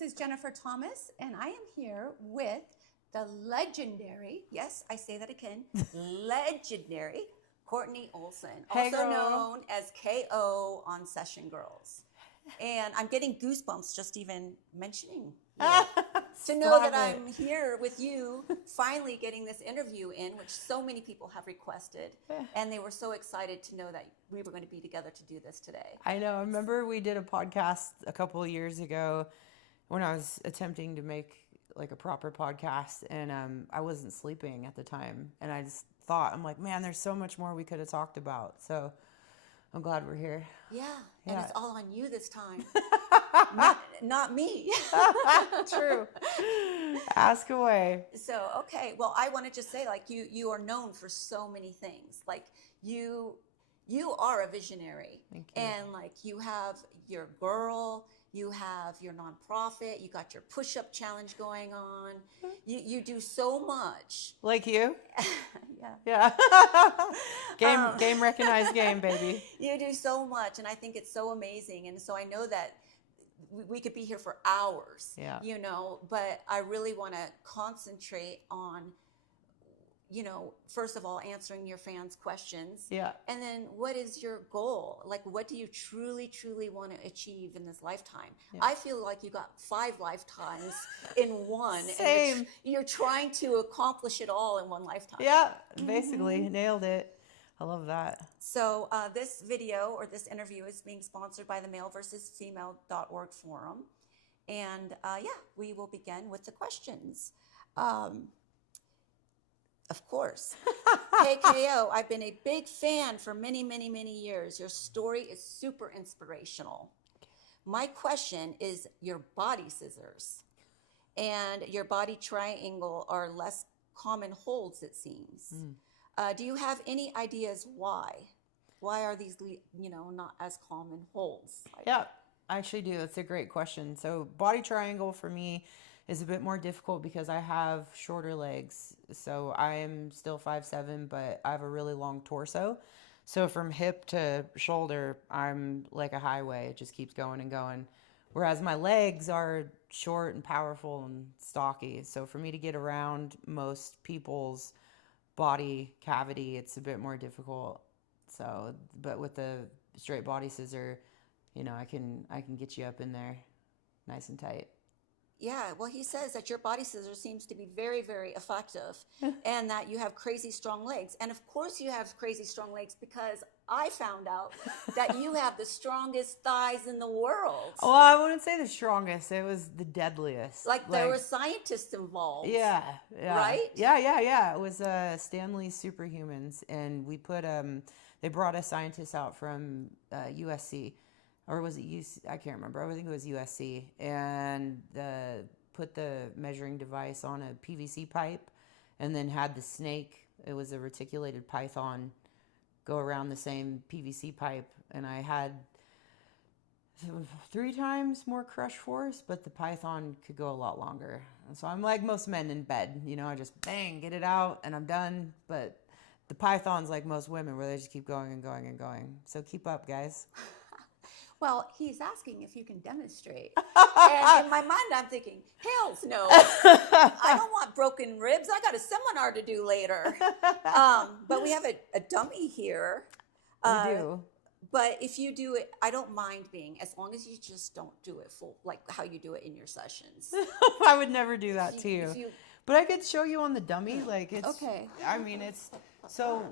this is Jennifer Thomas, and I am here with the legendary, yes, I say that again, legendary Kortney Olson, Hey, also girl. known as KO on SessionGirls. And I'm getting goosebumps just even mentioning you. To know that I'm here with you, finally getting this interview in, which so many people have requested. And they were so excited to know that we were going to be together to do this today. I know. I remember we did a podcast a couple of years ago when I was attempting to make like a proper podcast, and I wasn't sleeping at the time. And I just thought, I'm like, man, there's so much more we could have talked about. So I'm glad we're here. Yeah, and it's all on you this time. not me. True. Ask away. So, okay. Well, I want to just say, like, you are known for so many things. Like, you are a visionary. Thank you. And, like, you have your girl, you have your nonprofit, you got your push-up challenge going on. You do so much. Like you? Yeah. Yeah. Game recognized game, baby. You do so much, and I think it's so amazing. And so I know that we could be here for hours, you know, but I really want to concentrate on, you know, first of all, answering your fans' questions. Yeah. And then what is your goal? Like, what do you truly, truly want to achieve in this lifetime? Yeah. I feel like you got 5 lifetimes in one. Same. And you're trying to accomplish it all in one lifetime. Yeah, basically. Nailed it. I love that. So this video or this interview is being sponsored by the maleversusfemale.org forum. And we will begin with the questions. Of course. Hey, KO, I've been a big fan for many, many, many years. Your story is super inspirational. My question is your body scissors and your body triangle are less common holds, it seems. Do you have any ideas why? Why are these, not as common holds? Yeah, I actually do. That's a great question. So body triangle for me is a bit more difficult because I have shorter legs. So I am still 5'7", but I have a really long torso. So from hip to shoulder, I'm like a highway. It just keeps going and going. Whereas my legs are short and powerful and stocky. So for me to get around most people's body cavity, it's a bit more difficult. So, but with the straight body scissor, I can get you up in there nice and tight. Yeah, well, he says that your body scissors seems to be very, very effective and that you have crazy strong legs. And of course you have crazy strong legs because I found out that you have the strongest thighs in the world. Well, I wouldn't say the strongest. It was the deadliest. Like there were scientists involved. Yeah. Right? Yeah. It was Stanley's Superhumans. And we put, they brought a scientist out from USC. Or was it UC? I can't remember. I think it was USC. And put the measuring device on a PVC pipe and then had the snake, it was a reticulated python, go around the same PVC pipe. And I had 3 times more crush force, but the python could go a lot longer. And so I'm like most men in bed. I just bang, get it out, and I'm done. But the python's like most women where they just keep going and going and going. So keep up, guys. Well, he's asking if you can demonstrate. And in my mind, I'm thinking, hells no. I don't want broken ribs. I got a seminar to do later. But we have a dummy here. We do. But if you do it, I don't mind as long as you just don't do it full, like how you do it in your sessions. I would never do that to you. But I could show you on the dummy. Like it's okay. I mean, it's so.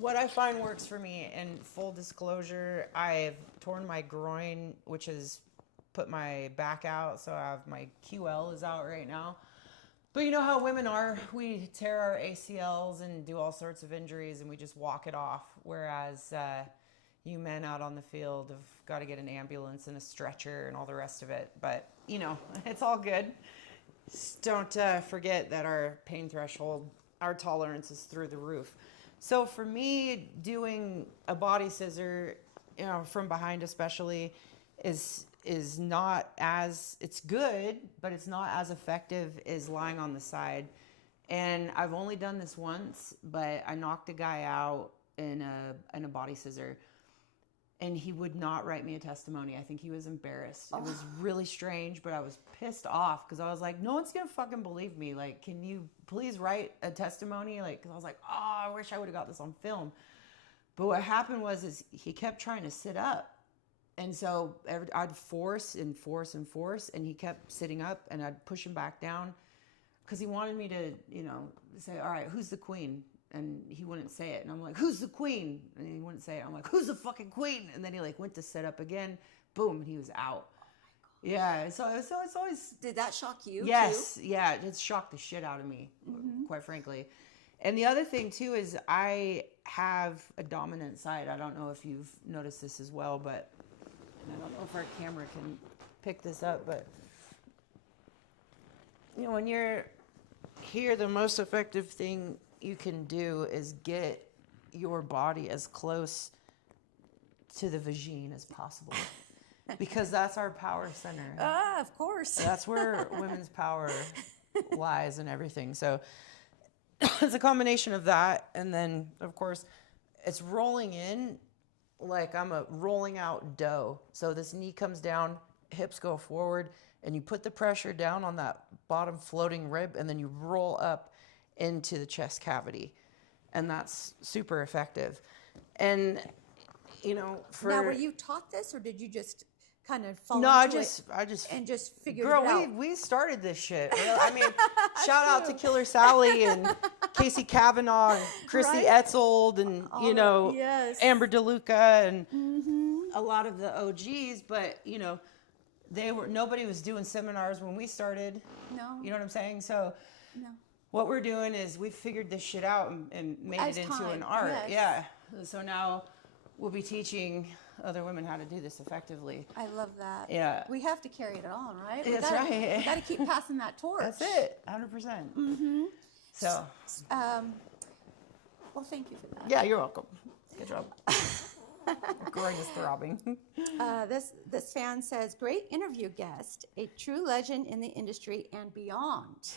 What I find works for me, in full disclosure, I've torn my groin, which has put my back out. So I have my QL is out right now. But you know how women are. We tear our ACLs and do all sorts of injuries and we just walk it off. Whereas you men out on the field have got to get an ambulance and a stretcher and all the rest of it. But, it's all good. Just don't forget that our pain threshold, our tolerance is through the roof. So for me, doing a body scissor, from behind especially, is not as, it's good, but it's not as effective as lying on the side. And I've only done this once, but I knocked a guy out in a body scissor. and he would not write me a testimony. I think he was embarrassed. It was really strange, but I was pissed off because I was like, no one's gonna fucking believe me. Like, can you please write a testimony? Like, because I was like, oh, I wish I would have got this on film. But what happened is he kept trying to sit up. And so I'd force, and he kept sitting up, and I'd push him back down because he wanted me to, say, all right, who's the queen? And he wouldn't say it. And I'm like, who's the queen? And he wouldn't say it. I'm like, who's the fucking queen? And then he went to sit up again. Boom, and he was out. Yeah, so it's always... Did that shock you, yes, too? Yeah, it shocked the shit out of me, quite frankly. And the other thing, too, is I have a dominant side. I don't know if you've noticed this as well, but I don't know if our camera can pick this up, but when you're here, the most effective thing you can do is get your body as close to the vagine as possible. Because that's our power center. Of course. That's where women's power lies and everything. So it's a combination of that. And then, of course, it's rolling in like I'm a rolling out dough. So this knee comes down, hips go forward, and you put the pressure down on that bottom floating rib, and then you roll up into the chest cavity. And that's super effective. And, Now, were you taught this, or did you just kind of fall No, into I just and just figured girl, it out? we started this shit. I mean, shout out to Killer Sally and Casey Kavanaugh and Christy Right? Etzold and yes. Amber DeLuca and a lot of the OGs, but nobody was doing seminars when we started. No. You know what I'm saying? So No. what we're doing is we figured this shit out and made As it into time, an art. yes. Yeah. So now we'll be teaching other women how to do this effectively. I love that. Yeah. We have to carry it on, right? That's right. We got to keep passing that torch. That's it. 100%. Mm-hmm. So. Well, thank you for that. Yeah, you're welcome. Good job. Groin is throbbing. This fan says, great interview guest, a true legend in the industry and beyond.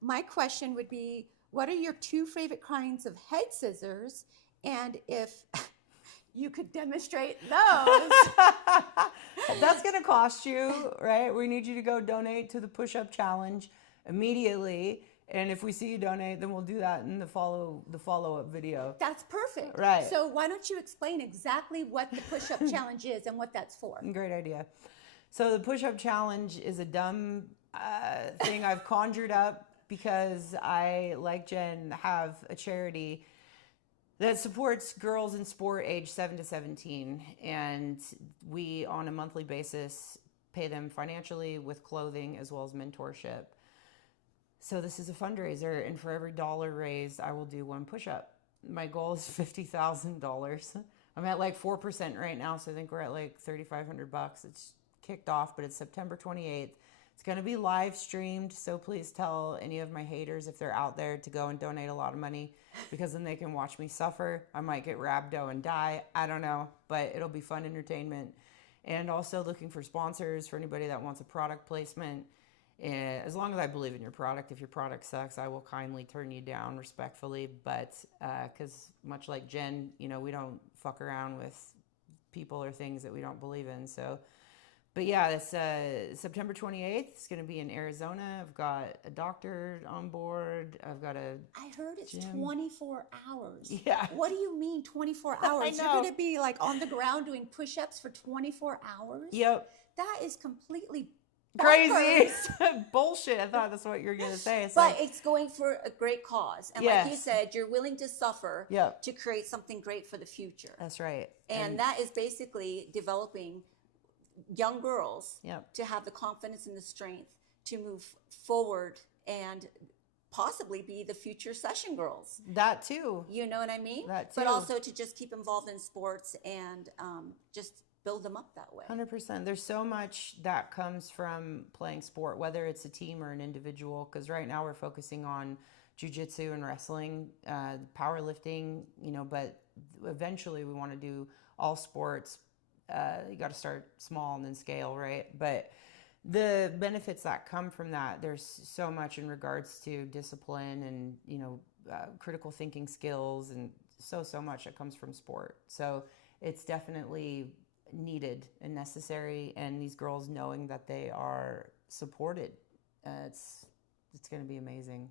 My question would be, what are your two favorite kinds of head scissors? And if you could demonstrate those. That's going to cost you, right? We need you to go donate to the push-up challenge immediately. And if we see you donate, then we'll do that in the follow-up video. That's perfect. Right. So why don't you explain exactly what the push-up challenge is and what that's for? Great idea. So the push-up challenge is a dumb thing I've conjured up because I, like Jen, have a charity that supports girls in sport age 7 to 17. And we, on a monthly basis, pay them financially with clothing as well as mentorship. So this is a fundraiser, and for every dollar raised, I will do one push-up. My goal is $50,000. I'm at 4% right now, so I think we're at $3,500. It's kicked off, but it's September 28th. It's going to be live streamed, so please tell any of my haters if they're out there to go and donate a lot of money, because then they can watch me suffer. I might get rhabdo and die. I don't know, but it'll be fun entertainment. And also looking for sponsors for anybody that wants a product placement. And as long as I believe in your product, if your product sucks, I will kindly turn you down respectfully. But because much like Jen, we don't fuck around with people or things that we don't believe in. So, but yeah, it's September 28th. It's going to be in Arizona. I've got a doctor on board. I've got a I heard it's gym. 24 hours. Yeah. What do you mean 24 hours? know. You're going to be on the ground doing push-ups for 24 hours? Yep. That is completely Crazy. bonkers. Bullshit. I thought that's what you were going to say. It's But it's going for a great cause. And like you Yes. said, you're willing to suffer Yep. to create something great for the future. That's right. And that is basically developing young girls Yep. to have the confidence and the strength to move forward and possibly be the future session girls. That too. You know what I mean? That But too. also to just keep involved in sports and just build them up that way. 100%. There's so much that comes from playing sport, whether it's a team or an individual, because right now we're focusing on jiu-jitsu and wrestling, powerlifting, but eventually we want to do all sports. You got to start small and then scale, right? But the benefits that come from that, there's so much in regards to discipline and, critical thinking skills and so much that comes from sport. So it's definitely needed and necessary, and these girls knowing that they are supported, it's going to be amazing.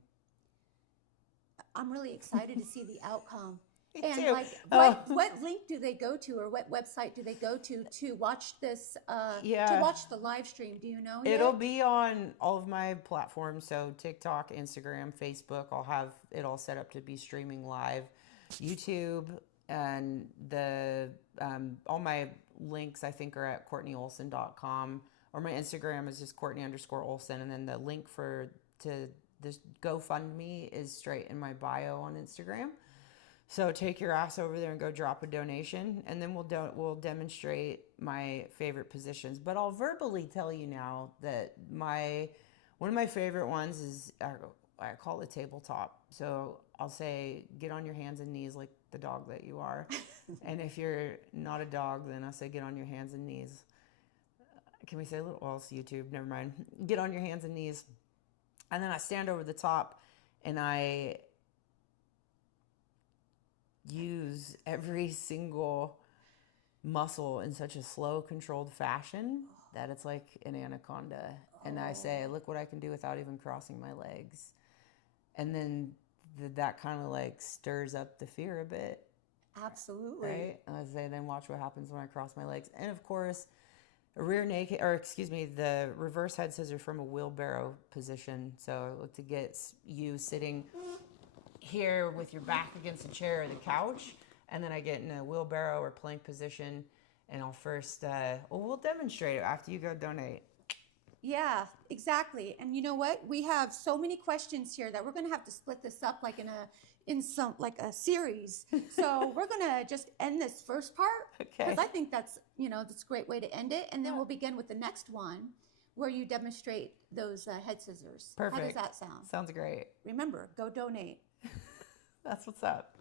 I'm really excited to see the outcome. Me And too. like, what link do they go to, or what website do they go to watch this? To watch the live stream? Do you know? It'll yet? be on all of my platforms, so TikTok, Instagram, Facebook. I'll have it all set up to be streaming live, YouTube, and the all my links I think are at KortneyOlson.com, or my Instagram is just Kortney_Olson, and then the link to this GoFundMe is straight in my bio on Instagram. So take your ass over there and go drop a donation, and then we'll demonstrate my favorite positions. But I'll verbally tell you now that one of my favorite ones is I call it tabletop. So I'll say get on your hands and knees like the dog that you are, and if you're not a dog, then I'll say get on your hands and knees. Can we say a little? Well, it's YouTube. Never mind. Get on your hands and knees, and then I stand over the top, and I use every single muscle in such a slow, controlled fashion that it's like an anaconda. And I say, look what I can do without even crossing my legs. And then that kind of like stirs up the fear a bit. Absolutely. Right? And I say, then watch what happens when I cross my legs. And of course, the reverse head scissor from a wheelbarrow position. So I look to get you sitting here with your back against the chair or the couch, and then I get in a wheelbarrow or plank position, and I'll first we'll demonstrate it after you go donate. Yeah, exactly. And you know what? We have so many questions here that we're going to have to split this up like in a series. So we're going to just end this first part, because I think that's a great way to end it, and then we'll begin with the next one where you demonstrate those head scissors. Perfect. How does that sound? Sounds great. Remember, go donate. That's what's up.